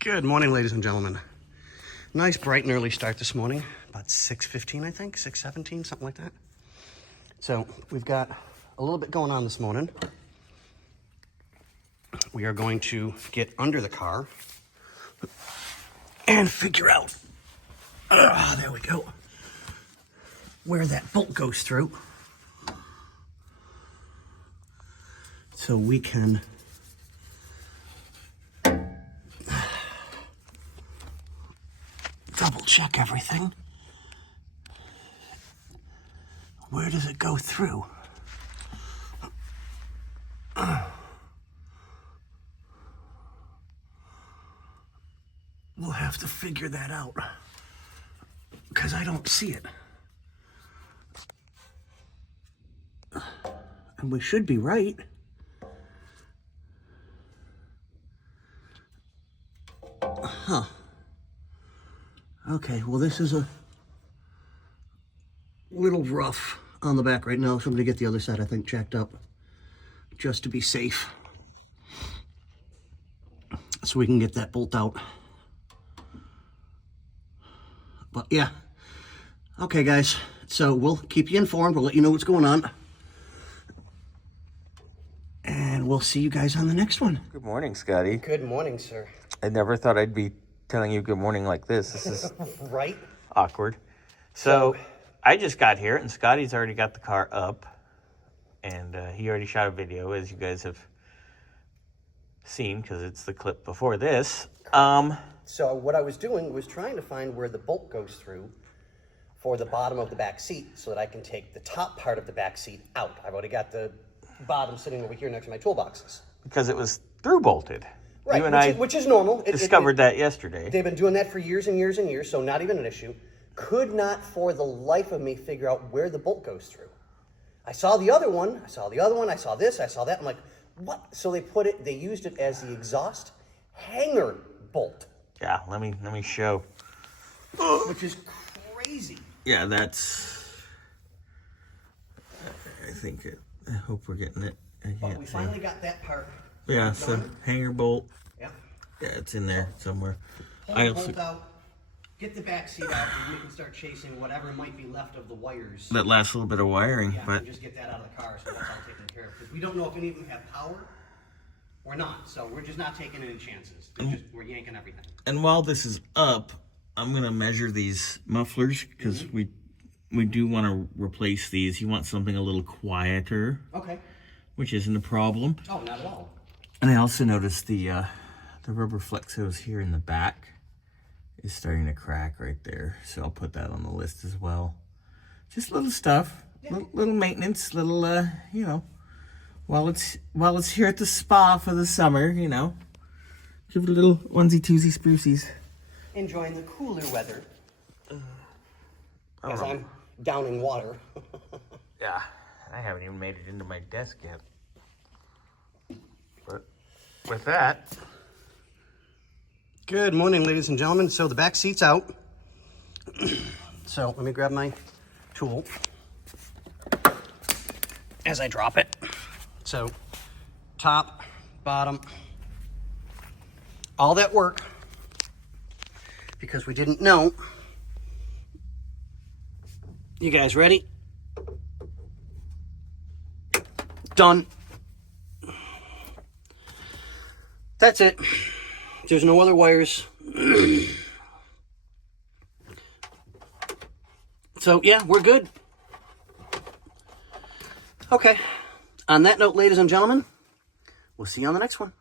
Good morning, ladies and gentlemen. Nice, bright and early start this morning. About 6:15, I think, 6:17, something like that. So we've got a little bit going on this morning. We are going to get under the car and figure out, there we go, where that bolt goes through. So we can double check everything. Where does it go through? We'll have to figure that out because I don't see it. And we should be right. Huh. Okay, well, this is a little rough on the back right now, so I'm gonna get the other side, I think, jacked up just to be safe so we can get that bolt out. But yeah, okay, guys, so we'll keep you informed. We'll let you know what's going on, and we'll see you guys on the next one. Good morning, Scotty. Good morning, sir. I never thought I'd be telling you good morning like this. This is Right? awkward. So I just got here, and Scotty's already got the car up, and he already shot a video, as you guys have seen, because it's the clip before this. So what I was doing was trying to find where the bolt goes through for the bottom of the back seat so that I can take the top part of the back seat out. I've already got the bottom sitting over here next to my toolboxes. Because it was through bolted. Right, You and which is normal. discovered that yesterday. They've been doing that for years and years and years, so not even an issue. Could not for the life of me figure out where the bolt goes through. I saw the other one, I saw the other one, I saw this, I saw that. I'm like, what? So they used it as the exhaust hanger bolt. Yeah, let me show. Which is crazy. Yeah, that's... I hope we're getting it. But we finally got that part. Yeah, so hanger bolt. Yeah. Yeah, it's in there somewhere. Pull the bolt out, get the back seat out, and we can start chasing whatever might be left of the wires. That last little bit of wiring, Yeah, but and just get that out of the car, so that's all taken care of. Because we don't know if any of them have power or not, so we're just not taking any chances. We're yanking everything. and while this is up, I'm gonna measure these mufflers because we do want to replace these. You want something a little quieter, Okay. which isn't a problem. Oh, not at all. And I also noticed the rubber flexos here in the back is starting to crack right there, so I'll put that on the list as well. Just little stuff, little maintenance, little you know, while it's here at the spa for the summer, you know, give it a little onesie twosie sprucies. Enjoying the cooler weather. As I'm downing water. Yeah, I haven't even made it into my desk yet. But with that, Good morning, ladies and gentlemen. So the back seat's out. So let me grab my tool as I drop it. So top, bottom, all that work because we didn't know. You guys ready? Done. That's it. There's no other wires. So, yeah, we're good. Okay. On that note, ladies and gentlemen, we'll see you on the next one.